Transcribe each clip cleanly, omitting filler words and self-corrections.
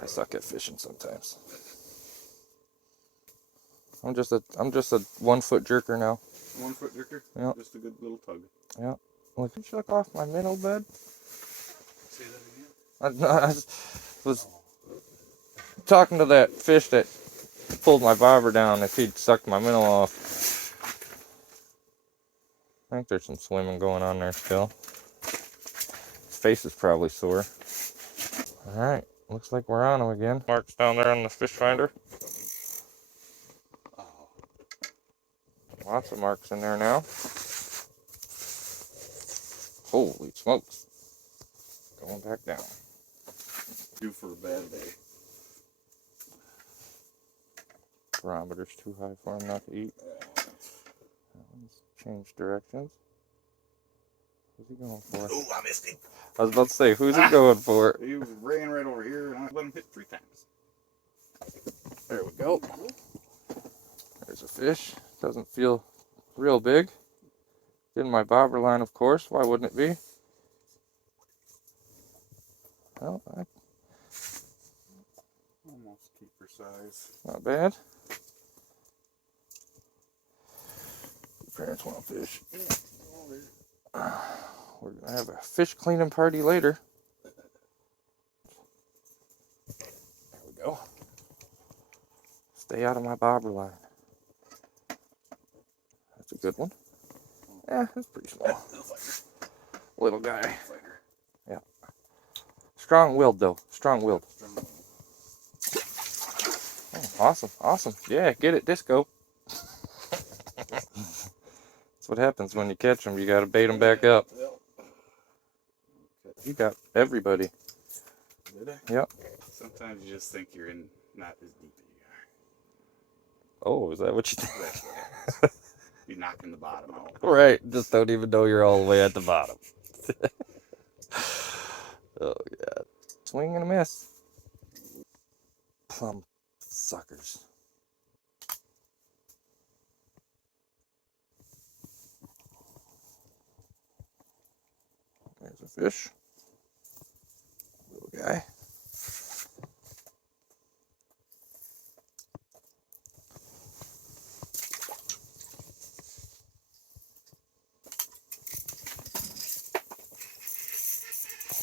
I suck at fishing sometimes. I'm just a 1 foot jerker now. 1 foot jerker? Yeah. Just a good little tug. Yeah. Look, you shook off my minnow bed. Say that again? I was talking to that fish that pulled my bobber down if he'd sucked my minnow off. I think there's some swimming going on there still. His face is probably sore. Alright, looks like we're on him again. Mark's down there on the fish finder. Lots of marks in there now. Holy smokes. Going back down. Due for a bad day. Barometer's too high for him not to eat. Let's change directions. Who's he going for? Oh, I missed him. I was about to say, who's he going for? He ran right over here and I let him hit 3 times. There we go. There's a fish. Doesn't feel real big. Getting my bobber line, of course. Why wouldn't it be? Well, Almost keeper size. not bad. Your parents want to fish. We're going to have a fish cleaning party later. There we go. Stay out of my bobber line. That's a good one. Yeah, that's pretty small. Little guy. Yeah. Strong-willed, though. Strong-willed. Oh, awesome. Awesome. Yeah, get it, Disco. That's what happens when you catch them. You got to bait them back up. You got everybody. Did I? Yep. Sometimes you just think you're in not as deep as you are. Oh, is that what you think? You're knocking the bottom out. Right. Just don't even know you're all the way at the bottom. Oh, yeah. Swing and a miss. Plum suckers. There's a fish. Little guy.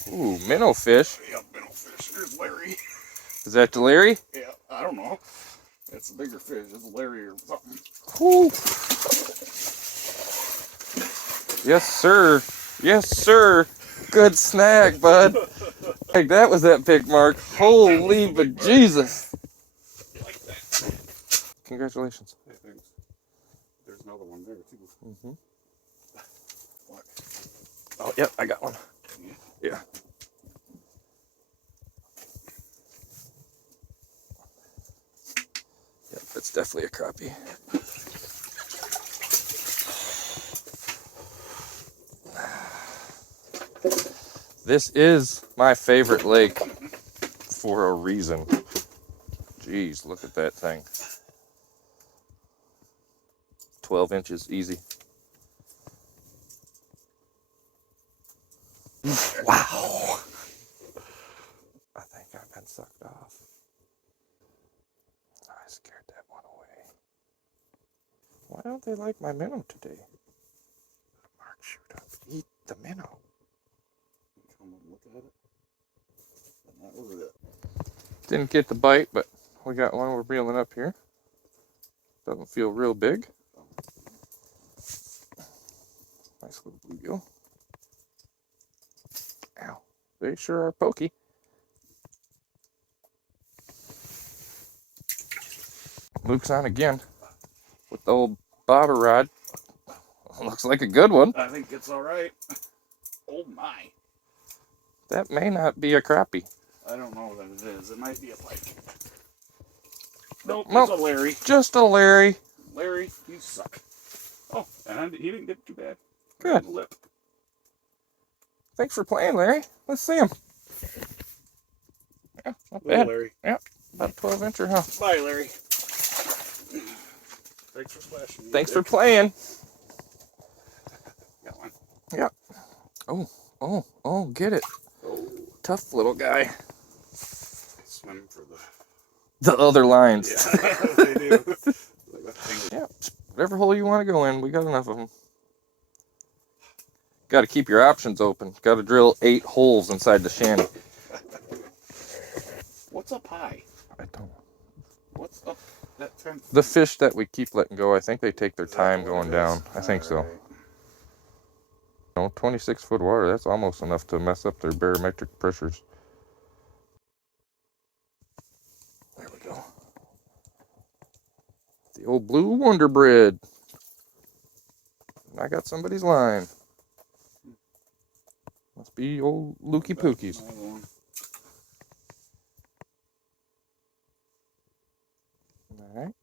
Ooh, minnow fish. Yeah, minnow fish. Here's Larry. Is that the Larry? Yeah, I don't know. It's a bigger fish. It's Larry or something. Woo. Yes, sir. Yes, sir. Good snag, bud. Hey, that was that big mark. Holy bejesus. Like that. Congratulations. Hey, thanks. There's another one there, too. Mm-hmm. What? Oh, yep, I got one. Yeah. Yep, that's definitely a crappie. This is my favorite lake for a reason. Jeez, look at that thing. 12 inches, easy. Wow. I think I've been sucked off. I scared that one away. Why don't they like my minnow today? Mark, shoot up. Eat the minnow. Come and look at it. Not over there. Didn't get the bite, but we got one we're reeling up here. Doesn't feel real big. Nice little bluegill. Ow. They sure are pokey. Luke's on again with the old bobber rod. Looks like a good one. I think it's all right. Oh my. That may not be a crappie. I don't know what it is. It might be a pike. Nope, Nope. it's a Larry. Just a Larry. Larry, you suck. Oh, and he didn't get too bad. Good. Lip. Thanks for playing, Larry. Let's see him. Yeah, not Little bad. Larry. Yeah, about a 12 incher, huh? Bye, Larry. Thanks for splashing. Thanks for playing. Got one. Yeah. Oh, get it. Oh. Tough little guy. swim for the other lines. Yeah, they do. Like that thing. Yeah, whatever hole you want to go in, we got enough of them. Got to keep your options open. Got to drill 8 holes inside the shanty. What's up high? I don't. What's up that fence? The fish that we keep letting go, I think they take their Is that time what going it down. is? I think so. Alright. No, 26-foot water, that's almost enough to mess up their barometric pressures. There we go. The old blue Wonder Bread. I got somebody's line. Must be old Lukey Pookies. Alright.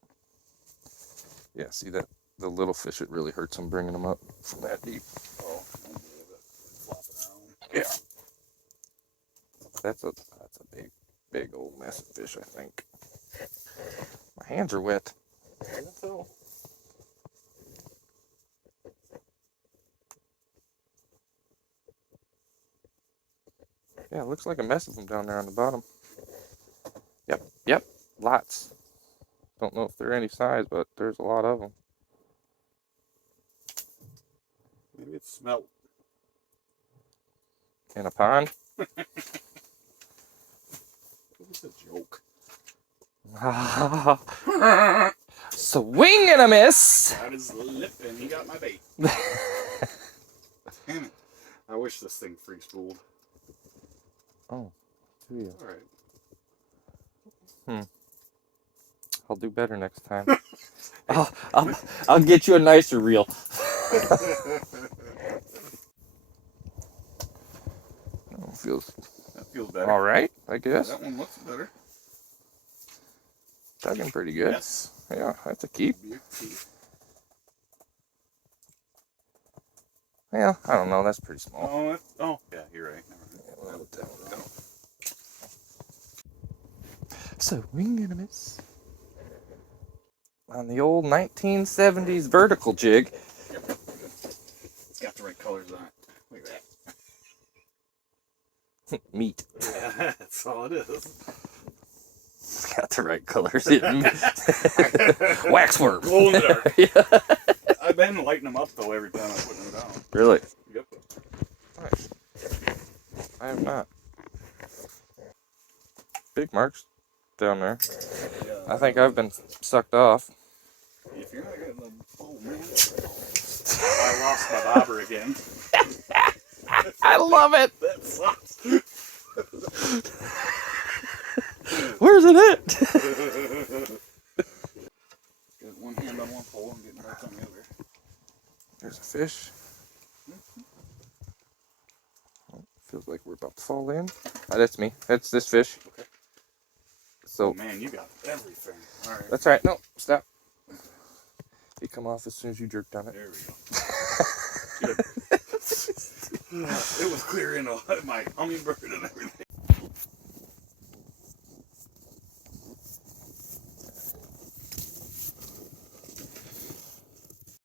Yeah, see that? The little fish, it really hurts them bringing them up from that deep. Oh, yeah. That's a big old massive fish, I think. My hands are wet. So. Yeah, it looks like a mess of them down there on the bottom. Yep, lots. Don't know if they're any size, but there's a lot of them. Maybe it's smelt. In a pond? It was a joke. Swing and a miss! Got his lip and he got my bait. Damn it. I wish this thing free spooled. Oh, do you? Alright. I'll do better next time. I'll get you a nicer reel. That feels better. All right, I guess. That one looks better. Tugging pretty good. Yes. Yeah, that's a keep. Well, I don't know. That's pretty small. Oh, yeah, you're right. Yeah, we'll let that one go. Swing and a miss. On the old 1970s vertical jig. Yep. It's got the right colors on it. Look at that. Meat. Yeah, that's all it is. It's got the right colors. Waxworm. Glow in the dark. Yeah. I've been lighting them up though every time I'm putting them down. Really? Yep. Nice. I have not. Big marks down there. Yeah, I think I've been sucked off. If you're not getting them, oh man. I lost my bobber again. I love it. That sucks. Where's it at? Got one hand on one pole and getting right on the other. There's a fish. Oh, feels like we're about to fall in. That's me. That's this fish. Okay. So, Oh man, you got everything. All right. that's right. No, stop. You come off as soon as you jerked on it. There we go. Good. It was clear in my hummingbird and everything.